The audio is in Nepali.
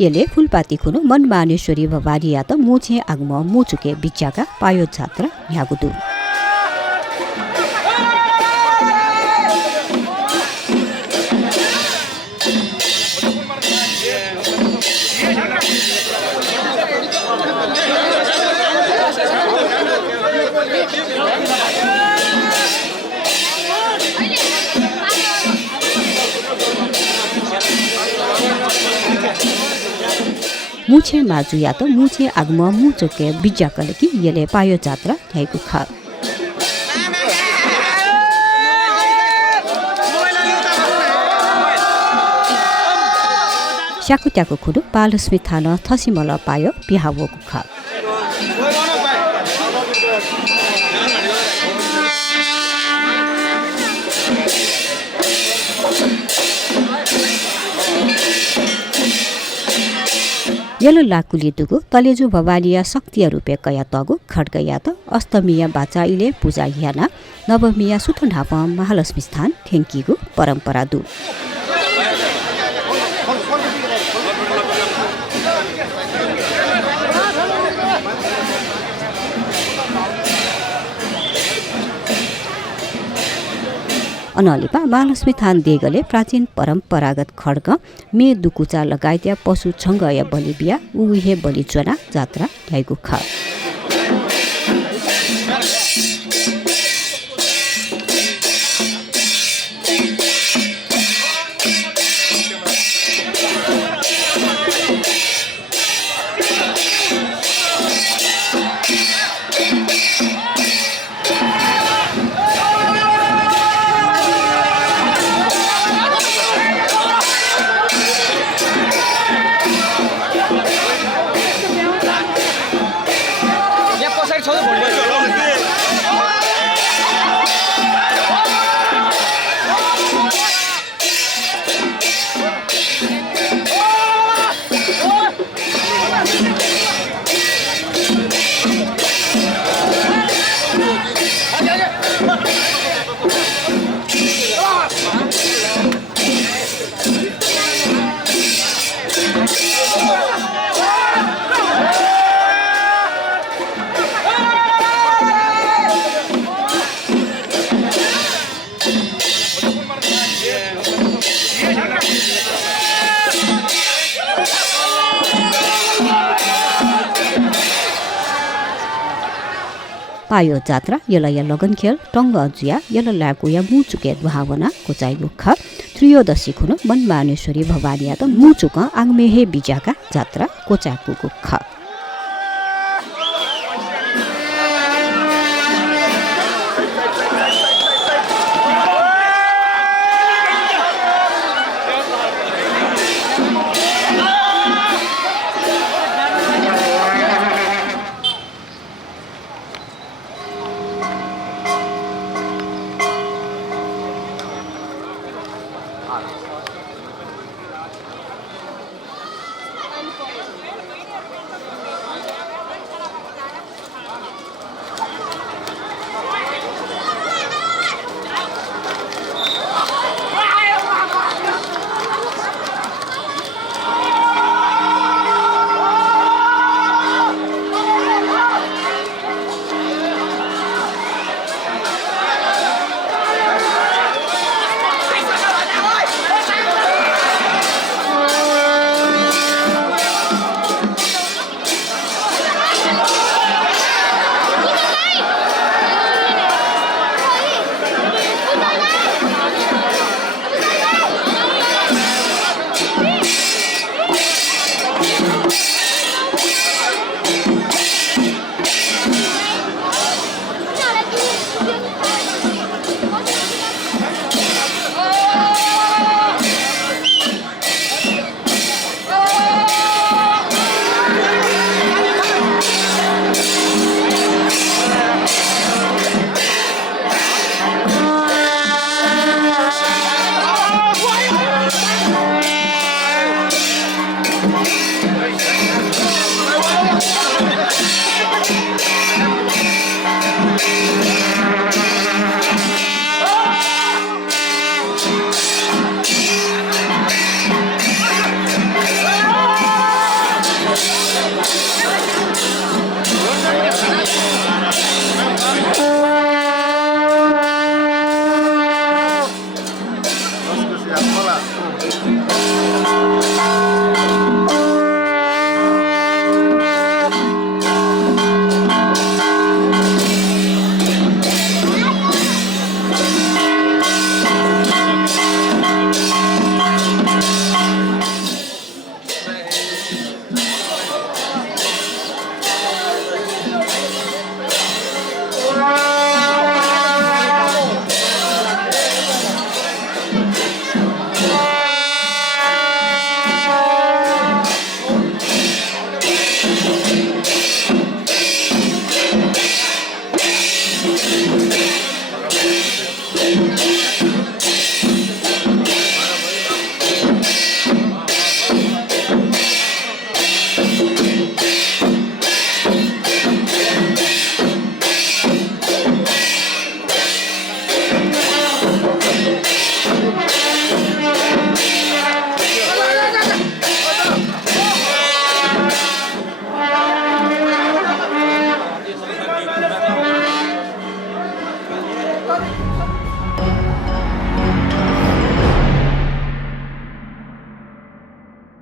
यसले फुलपाती खुनु मन मानेश्वरी भवारिया त मुछे आगम मुचुके बिचाका पायो जात्रा न्यागुदु मुछे माजु या त मुछे आगम मुचुके बिचाकले कि यसले पायो जात्रा न्यागु ख स्याकुट्याको खुडु पालस्मी थान थसिमल पायो बिहावको ख यलो लाकुली दुगु तलेजु भवालिया शक्तिया रुपे कया तगु खड्गया त अष्टमिया बाचाइले पूजा याना नवमिया सुथनाप महालक्ष्मी स्थान ठेंकीगु परम्परा दु अनलिपा महालक्ष्मी थान देगले प्राचीन परम्परागत खड्ग मे दुकुचा लगायतया पशु छङ्गय बलिबिया उहे बलिचना जात्रा ल्याइगु ख पायो जात्रा यलय लगन खेल टङ्ग अजुया यल लाकुया मुचुके भावना कोचाइगु ख त्रयोदशी खुनु मन मानेश्वरी भवानिया त मुचुक आङमेहे बिजाका जात्रा कोचाकुगु ख